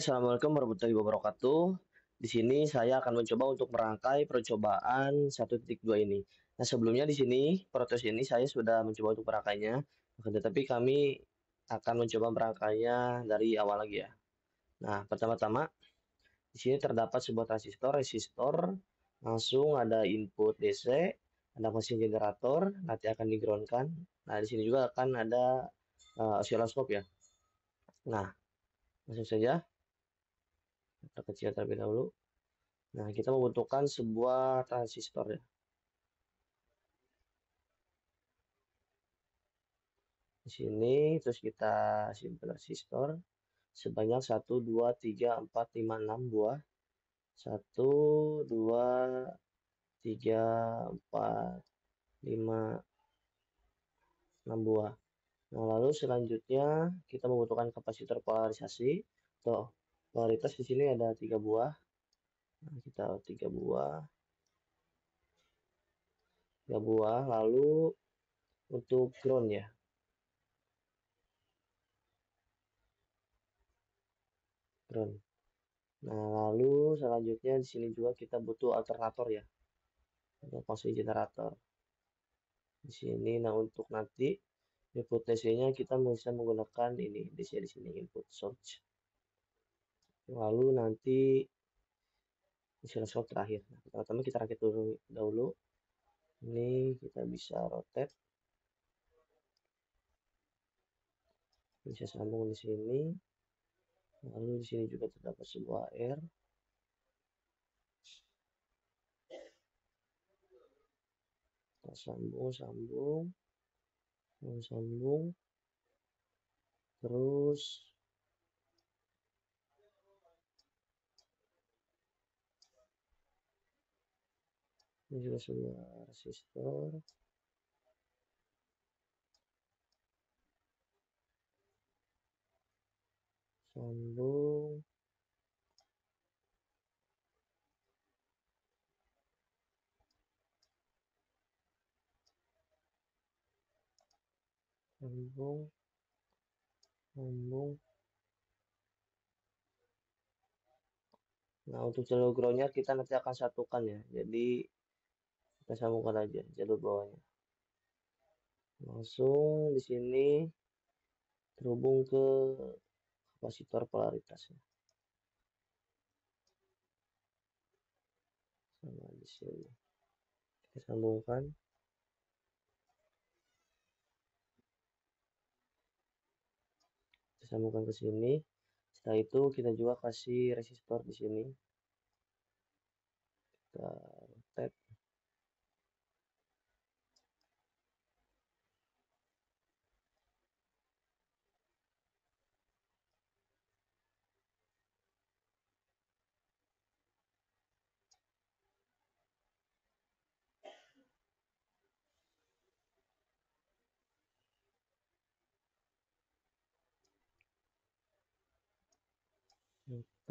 Assalamualaikum warahmatullahi wabarakatuh. Di sini saya akan mencoba untuk merangkai percobaan 1.2 ini. Nah, sebelumnya di sini, protes ini saya sudah mencoba untuk merangkainya, akan tetapi kami akan mencoba merangkainya dari awal lagi ya. Nah, pertama-tama, di sini terdapat sebuah transistor, resistor, langsung ada input DC, ada mesin generator, nanti akan di-ground-kan. Nah, di sini juga akan ada osiloskop ya. Nah, langsung saja kita kecil terlebih dahulu. Nah, kita membutuhkan sebuah transistor ya. Di sini terus kita simpan resistor sebanyak 1, 2, 3, 4, 5, 6 buah. 1, 2, 3, 4, 5, 6 buah. Nah, lalu selanjutnya kita membutuhkan kapasitor polarisasi. Tuh, polaritas di sini ada 3 buah. Nah, kita 3 buah. 3 buah. Lalu untuk ground ya. Ground. Nah, lalu selanjutnya di sini juga kita butuh alternator ya, untuk fungsi generator. Di sini, nah untuk nanti input DC-nya kita bisa menggunakan ini DC di sini input source. Lalu nanti oscilloscope terakhir. Nah, pertama kita rakit dahulu. Ini kita bisa rotate, bisa sambung di sini. Lalu di sini juga terdapat sebuah R. Kita sambung, terus ini juga sebuah resistor. Sambung. Sambung. Nah, untuk jalur groundnya kita nanti akan satukan ya. Jadi kita sambungkan aja jalur bawahnya. Langsung di sini terhubung ke kapasitor polaritasnya. Sama di sini. Kita sambungkan. Kita sambungkan ke sini. Setelah itu kita juga kasih resistor di sini. Kita tap.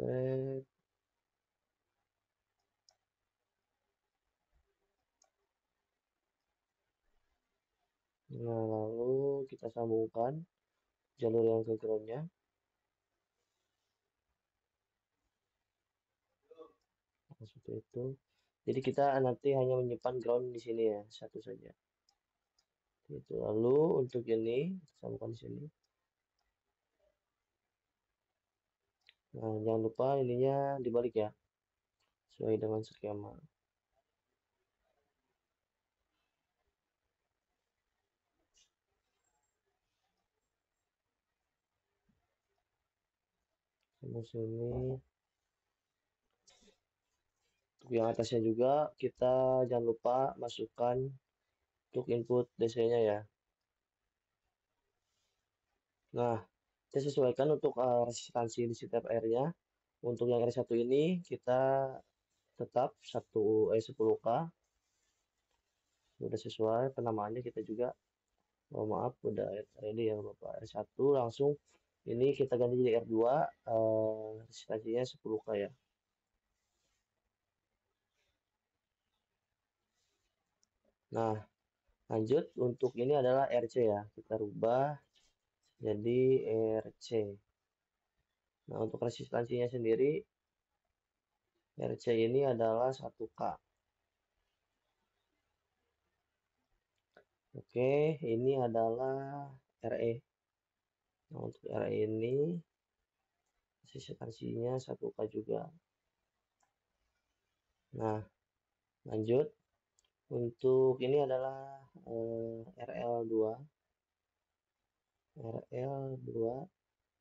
Tap. Nah, lalu kita sambungkan jalur yang ke groundnya. Nah, seperti itu. Jadi kita nanti hanya menyimpan ground di sini ya, satu saja. Itu lalu untuk ini kita sambungkan di sini. Nah, jangan lupa ininya dibalik ya, sesuai dengan skema. Sambung sini. Untuk yang atasnya juga kita jangan lupa masukkan untuk input DC-nya ya. Nah, kita sesuaikan untuk resistansi di setiap R-nya. Untuk yang R1 ini kita tetap 10K. Sudah sesuai penamaannya kita juga. Oh, maaf, udah ready ya Bapak. R1 langsung ini kita ganti jadi R2, resistansinya 10K ya. Nah, lanjut untuk ini adalah RC ya. Kita rubah jadi RC. Nah, untuk resistansinya sendiri, RC ini adalah 1K. Oke, ini adalah RE. Nah, untuk RE ini resistansinya 1K juga. Nah, lanjut. Untuk ini adalah RL2. RL2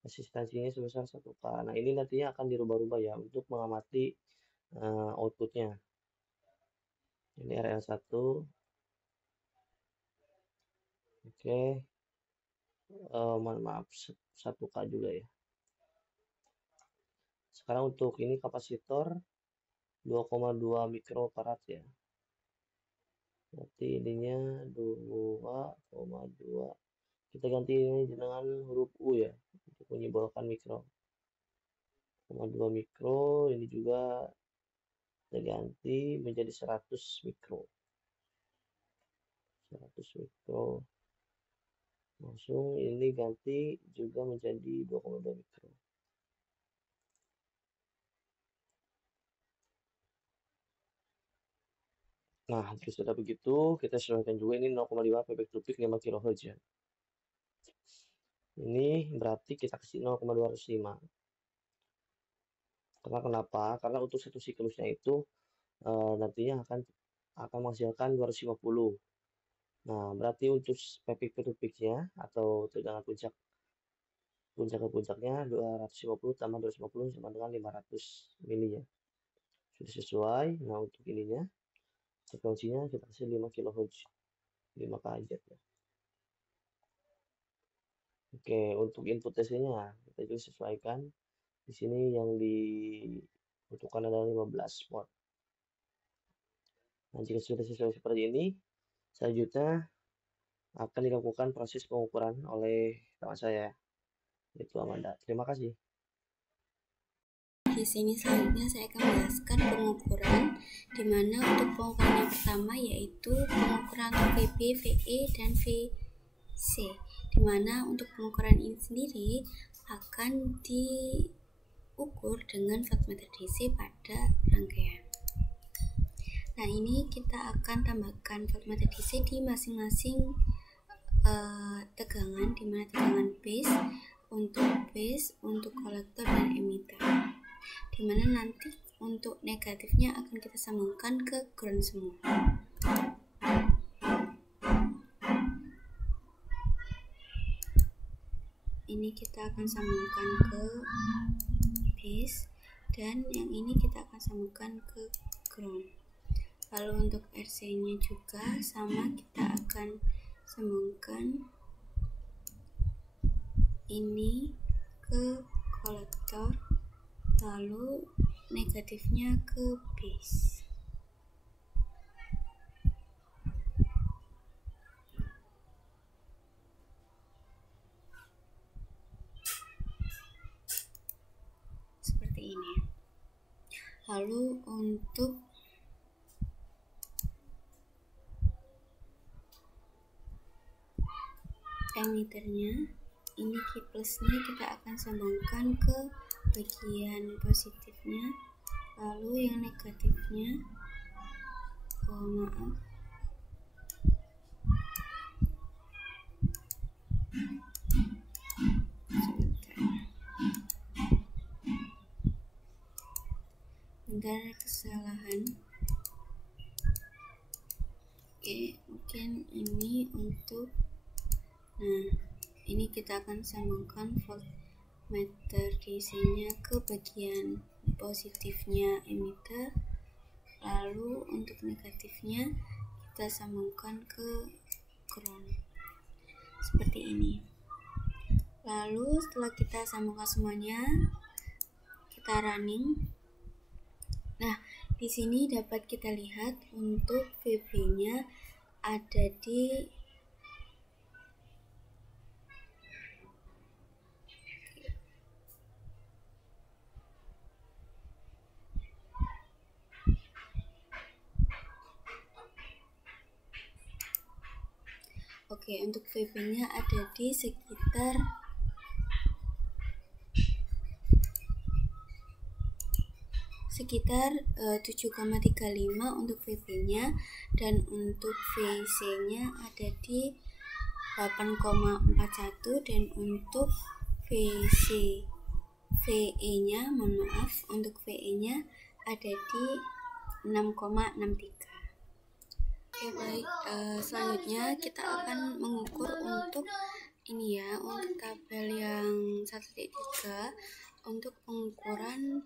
resistansinya sebesar 1K. Nah, ini nantinya akan dirubah-rubah ya untuk mengamati outputnya. Ini RL1. Oke. Mohon maaf, 1K juga ya. Sekarang untuk ini kapasitor 2,2 mikrofarad ya. Berarti ininya 2,2. Kita ganti ini dengan huruf U ya untuk menyimbolkan mikro. 2 mikro, ini juga kita ganti menjadi 100 mikro. 100 mikro. Langsung ini ganti juga menjadi 2,2 mikro. Nah, terus sudah begitu, kita sesuaikan juga ini 0,5 peak to peak 5 kHz ya. Ini berarti kita kasih 0,205. Karena kenapa? Karena untuk satu siklusnya itu nantinya akan menghasilkan 250. Nah, berarti untuk peak to peak-nya atau tegangan puncak ke puncaknya 250 tambah 250 sama dengan 500 mili ya. Sudah sesuai. Nah, untuk ininya frekuensinya kita kasih 5 kHz. 5 kHz ya. Oke, untuk input DC-nya kita juga sesuaikan. Di sini yang dibutuhkan adalah 15 watt. Nah, jika sudah sesuai seperti ini, selanjutnya akan dilakukan proses pengukuran oleh teman saya, yaitu Amanda. Terima kasih. Di sini selanjutnya saya akan menjelaskan pengukuran, di mana untuk pengukuran yang pertama yaitu pengukuran VB, VE, dan VC. Di mana untuk pengukuran ini sendiri akan diukur dengan voltmeter DC pada rangkaian. Nah, ini kita akan tambahkan voltmeter DC di masing-masing tegangan, di mana tegangan base, untuk kolektor dan emitter. Dimana nanti untuk negatifnya akan kita sambungkan ke ground semua. Ini kita akan sambungkan ke base dan yang ini kita akan sambungkan ke ground. Lalu untuk RC nya juga sama, kita akan sambungkan ini ke kolektor, lalu negatifnya ke base. Seperti ini. Lalu untuk emitternya, ini key plusnya kita akan sambungkan ke bagian positifnya, lalu yang negatifnya bentar, kesalahan. Oke, mungkin ini untuk, nah ini kita akan sambungkan voltmeter DC nya ke bagian positifnya emitter, lalu untuk negatifnya kita sambungkan ke ground seperti ini. Lalu setelah kita sambungkan semuanya, kita running. Nah, di sini dapat kita lihat untuk VB-nya ada di untuk VB-nya ada di sekitar sekitar 7,35 untuk VB-nya, dan untuk VC-nya ada di 8,41, dan untuk VE-nya untuk VE-nya ada di 6,63. Oke, baik. Selanjutnya kita akan mengukur untuk ini ya, untuk tabel yang 1.3 untuk pengukuran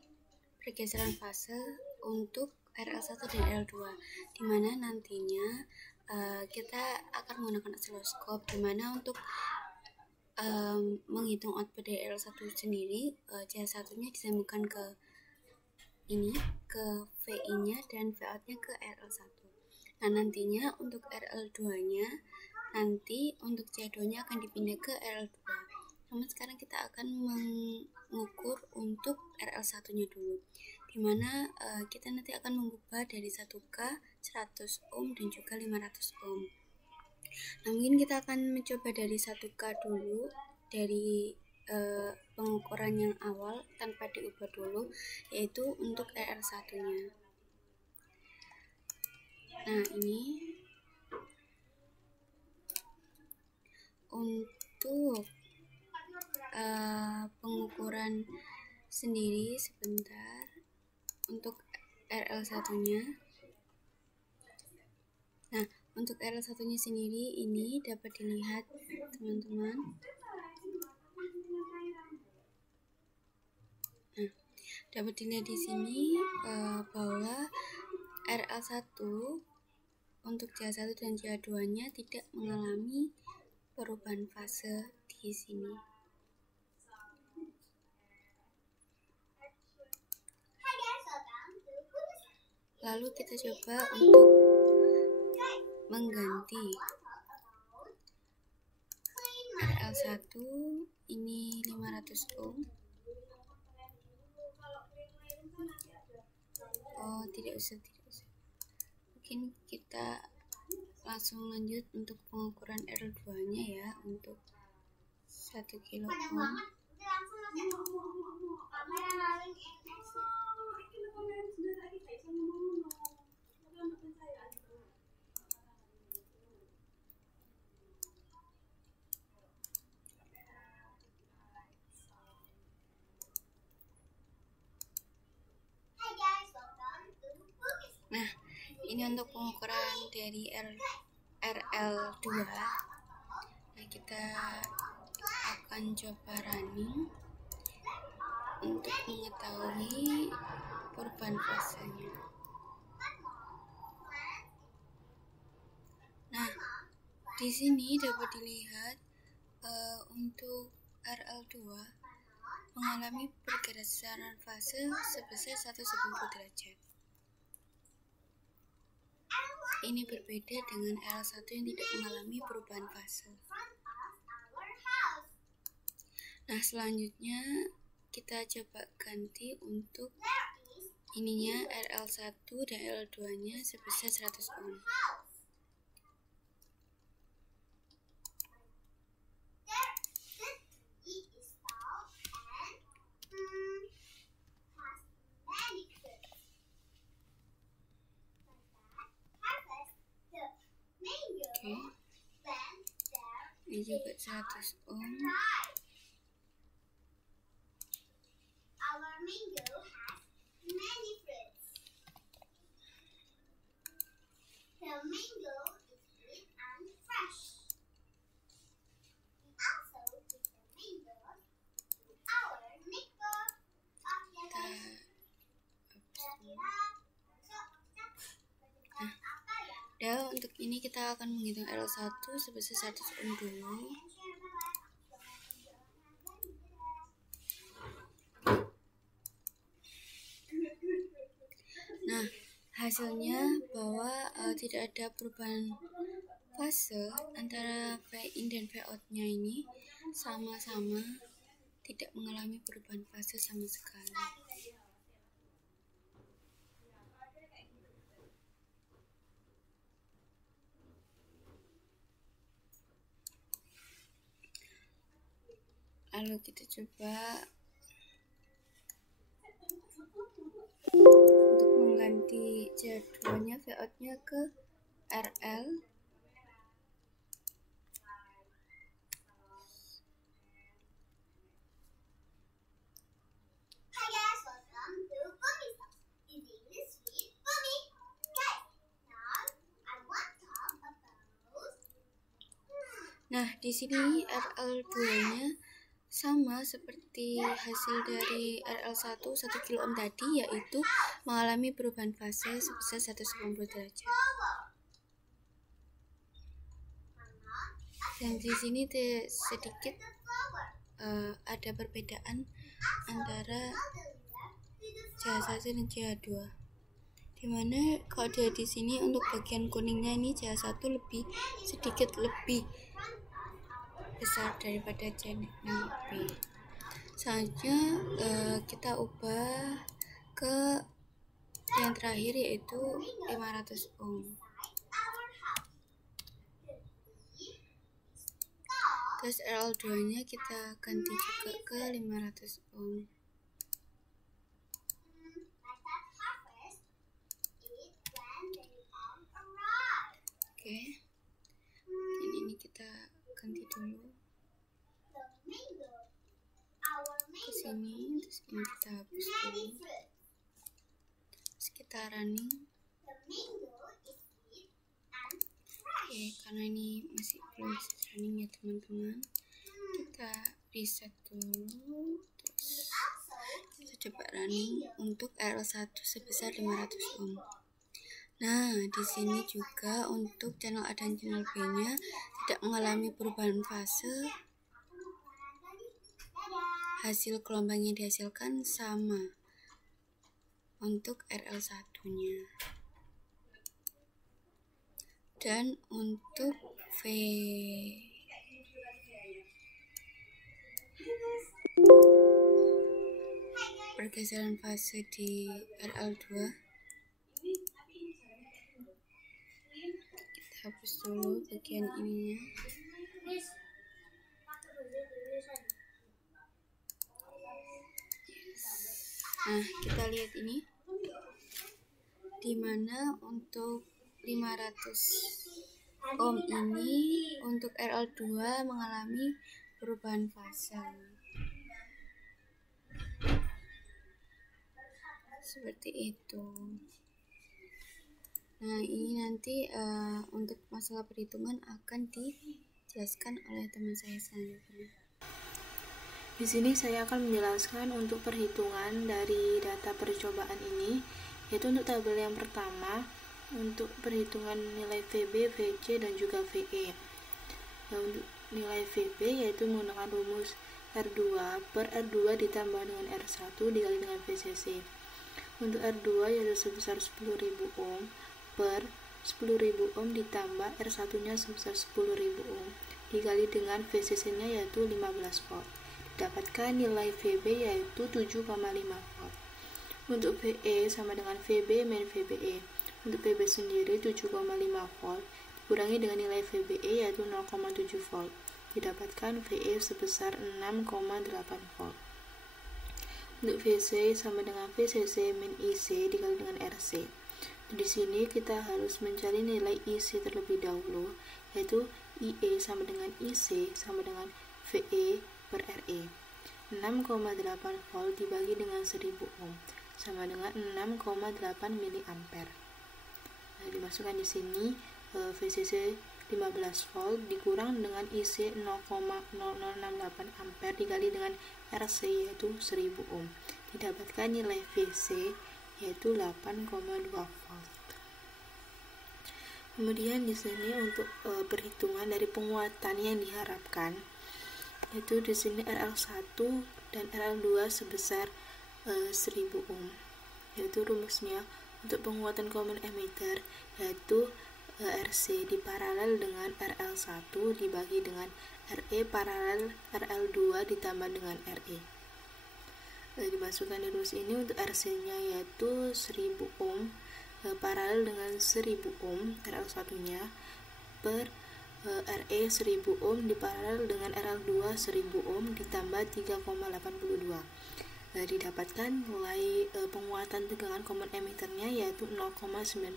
pergeseran fase untuk RL1 dan RL2, dimana nantinya kita akan menggunakan oscilloscope, dimana untuk menghitung output dari RL1 sendiri, CH1-nya disambungkan ke VI-nya dan VOUT-nya ke RL1. Nah, nantinya untuk RL2-nya, nanti untuk CH2-nya akan dipindah ke RL2. Namun sekarang kita akan mengukur untuk RL1-nya dulu, dimana kita nanti akan mengubah dari 1K, 100 ohm, dan juga 500 ohm. Nah, mungkin kita akan mencoba dari 1K dulu, dari pengukuran yang awal tanpa diubah dulu, yaitu untuk RL1-nya. Nah, ini untuk pengukuran sendiri sebentar untuk RL1-nya. Nah, untuk RL1-nya sendiri ini dapat dilihat teman-teman. Nah, dapat dilihat di sini bahwa RL1 untuk CH1 dan CH2-nya tidak mengalami perubahan fase di sini. Lalu kita coba untuk mengganti RL1 ini 500 ohm. Oh, tidak usah. Mungkin kita langsung lanjut untuk pengukuran RL2-nya ya, untuk 1 kilo ohm. Nah, ini untuk pengukuran dari RL2. Nah, kita akan coba running untuk mengetahui perubahan fasenya. Nah, di sini dapat dilihat untuk RL2 mengalami pergeseran fase sebesar 190 derajat. Ini berbeda dengan RL1 yang tidak mengalami perubahan fase. Nah, selanjutnya kita coba ganti untuk ininya RL1 dan RL2-nya sebesar 100 ohm. Oke. Ini juga 100 ohm. Dan untuk ini kita akan menghitung RL1 sebesar 100 ohm dulu. Nah, hasilnya bahwa tidak ada perubahan fase antara VIN dan VOUT-nya, ini sama-sama tidak mengalami perubahan fase sama sekali. Lalu kita coba ganti jadwalnya Vout-nya ke RL. Nah, di sini RL2-nya sama seperti hasil dari RL1 1 kilo ohm tadi, yaitu mengalami perubahan fase sebesar 180 derajat. Dan di sini sedikit ada perbedaan antara CH1 dan CH2. Dimana kalau di sini untuk bagian kuningnya ini CH1 sedikit lebih besar daripada channel B. Selanjutnya kita ubah ke yang terakhir, yaitu 500 ohm. Terus RL2 nya kita ganti juga ke 500 ohm. Oke, ini kita ganti dulu ke sini, terus ini kita hapus dulu, terus kita running. Oke, karena ini masih belum bisa running ya teman-teman, kita reset dulu, terus kita coba running untuk RL1 sebesar 500 ohm. Nah, di sini juga untuk channel A dan channel B-nya tidak mengalami perubahan fase. Hasil gelombang yang dihasilkan sama untuk RL1-nya. Dan untuk pergeseran fase di RL2, kita hapus dulu bagian ininya. Nah, kita lihat ini, dimana untuk 500 ohm ini untuk RL2 mengalami perubahan fase seperti itu. Nah, ini nanti untuk masalah perhitungan akan dijelaskan oleh teman saya selanjutnya. Di sini saya akan menjelaskan untuk perhitungan dari data percobaan ini, yaitu untuk tabel yang pertama untuk perhitungan nilai VB, VC, dan juga VE. Nah, untuk nilai VB yaitu menggunakan rumus R2 per R2 ditambah dengan R1 dikali dengan VCC. Untuk R2 yaitu sebesar 10.000 ohm per 10.000 ohm ditambah R1 nya sebesar 10.000 ohm dikali dengan VCC nya yaitu 15 volt. Dapatkan nilai VB yaitu 7,5 volt. Untuk VE sama dengan VB min VBE. Untuk VB sendiri 7,5 volt dikurangi dengan nilai VBE yaitu 0,7 volt. Didapatkan VE sebesar 6,8 volt. Untuk VC sama dengan VCC min IC dikali dengan RC. Di sini kita harus mencari nilai IC terlebih dahulu, yaitu IE sama dengan IC sama dengan VE per RE. 6,8 volt dibagi dengan 1000 ohm sama dengan 6,8 mA. Nah, dimasukkan di sini VCC 15 volt dikurang dengan IC 0,0068 ampere dikali dengan RC yaitu 1000 ohm. Didapatkan nilai VC yaitu 8,2 volt. Kemudian di sini untuk perhitungan dari penguatan yang diharapkan, yaitu di sini RL1 dan RL2 sebesar 1000 ohm. Yaitu rumusnya untuk penguatan common emitter yaitu RC diparalel dengan RL1 dibagi dengan RE paralel RL2 ditambah dengan RE. Dimasukkan di rumus ini untuk RC-nya yaitu 1000 ohm paralel dengan 1000 ohm RL1-nya per RE 1000 ohm diparalel dengan RL2 1000 ohm ditambah 3,82. didapatkan nilai penguatan tegangan common emitternya yaitu 0,99.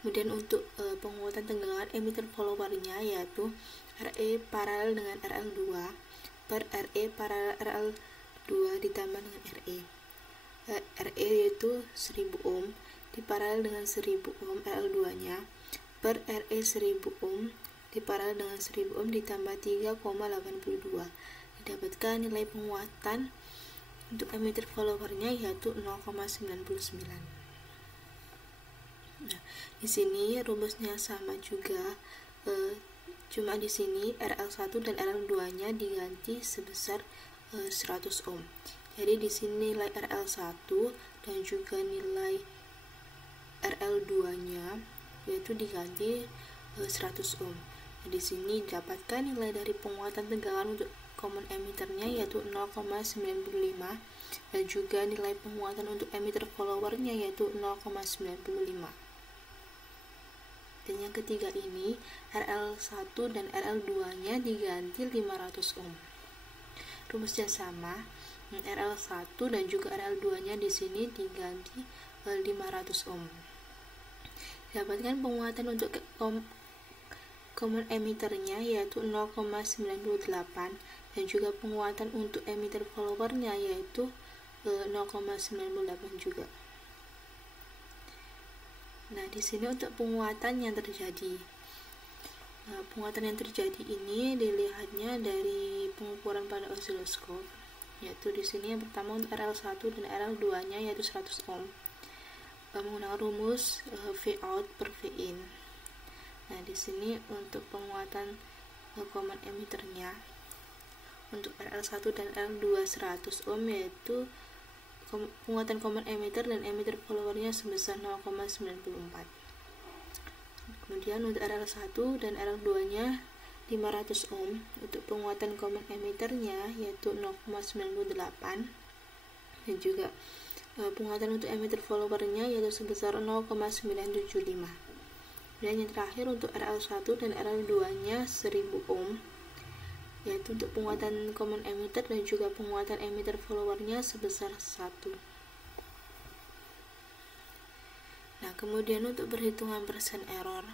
Kemudian untuk penguatan tegangan emitter followernya yaitu RE paralel dengan RL2 per RE paralel RL2 ditambah dengan RE. RE yaitu 1000 ohm diparalel dengan 1000 ohm RL2-nya per RE 1000 ohm diparalel dengan 1000 ohm ditambah 3,82. Didapatkan nilai penguatan untuk emitter followernya yaitu 0,99. Nah, di sini rumusnya sama juga, cuma di sini RL1 dan RL2-nya diganti sebesar 100 ohm. Jadi di sini nilai RL1 dan juga nilai RL2-nya yaitu diganti 100 ohm. Nah, di sini dapatkan nilai dari penguatan tegangan untuk common emitternya yaitu 0,95 dan juga nilai penguatan untuk emitter followernya yaitu 0,95. Dan yang ketiga ini RL1 dan RL2-nya diganti 500 ohm. Rumusnya sama, RL1 dan juga RL2-nya di sini diganti 500 ohm. Dapatkan penguatan untuk common emitternya yaitu 0,98 dan juga penguatan untuk emitter followernya yaitu 0,98 juga. Nah, di sini untuk penguatan yang terjadi. Penguatan yang terjadi ini dilihatnya dari pengukuran pada osiloskop, yaitu di sini yang pertama untuk RL1 dan RL2-nya yaitu 100 ohm. Menggunakan rumus V out per V in. Nah, di sini untuk penguatan common emitternya untuk RL1 dan RL2 100 ohm yaitu penguatan common emitter dan emitter followernya sebesar 0,94. Kemudian untuk RL1 dan RL2-nya 500 ohm. Untuk penguatan common emitternya yaitu 0,98 dan juga penguatan untuk emitter followernya yaitu sebesar 0,975. Dan yang terakhir untuk RL1 dan RL2-nya 1000 ohm yaitu untuk penguatan common emitter dan juga penguatan emitter followernya sebesar 1. Nah, kemudian untuk perhitungan persen error.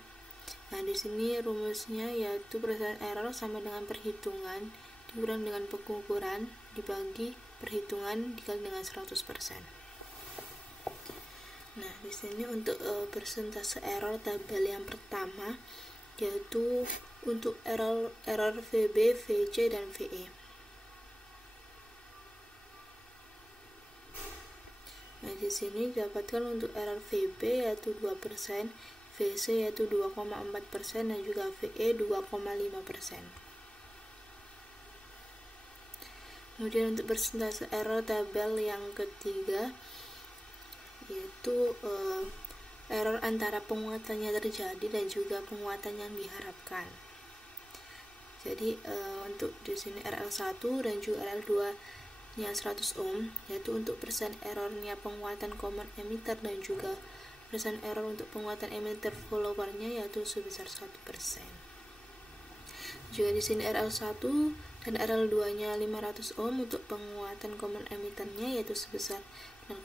Nah, di sini rumusnya yaitu persen error sama dengan perhitungan dikurang dengan pengukuran dibagi perhitungan dikali dengan 100%. Nah, di sini untuk persentase error tabel yang pertama yaitu untuk error VB, VC, dan VE. Nah, di sini didapatkan untuk error VB yaitu 2%, VC yaitu 2,4% dan juga VE 2,5%. Kemudian untuk persentase error tabel yang ketiga yaitu error antara penguatannya terjadi dan juga penguatan yang diharapkan. Jadi untuk di sini RL1 dan juga RL2 nya 100 ohm yaitu untuk persen errornya penguatan common emitter dan juga persen error untuk penguatan emitter followernya yaitu sebesar 1%. Juga di sini RL1 dan RL2 nya 500 ohm untuk penguatan common emitternya yaitu sebesar 0%.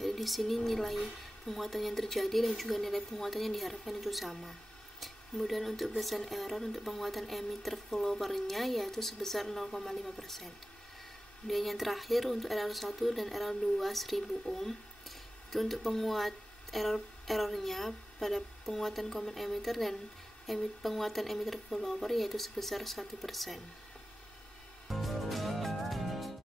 Jadi di sini nilai penguatan yang terjadi dan juga nilai penguatan yang diharapkan itu sama. Kemudian untuk persen error untuk penguatan emitter followernya yaitu sebesar 0,5%. Kemudian yang terakhir untuk RL1 dan RL2 1000 ohm itu untuk penguat errornya pada penguatan common emitter dan penguatan emitter follower yaitu sebesar 1%.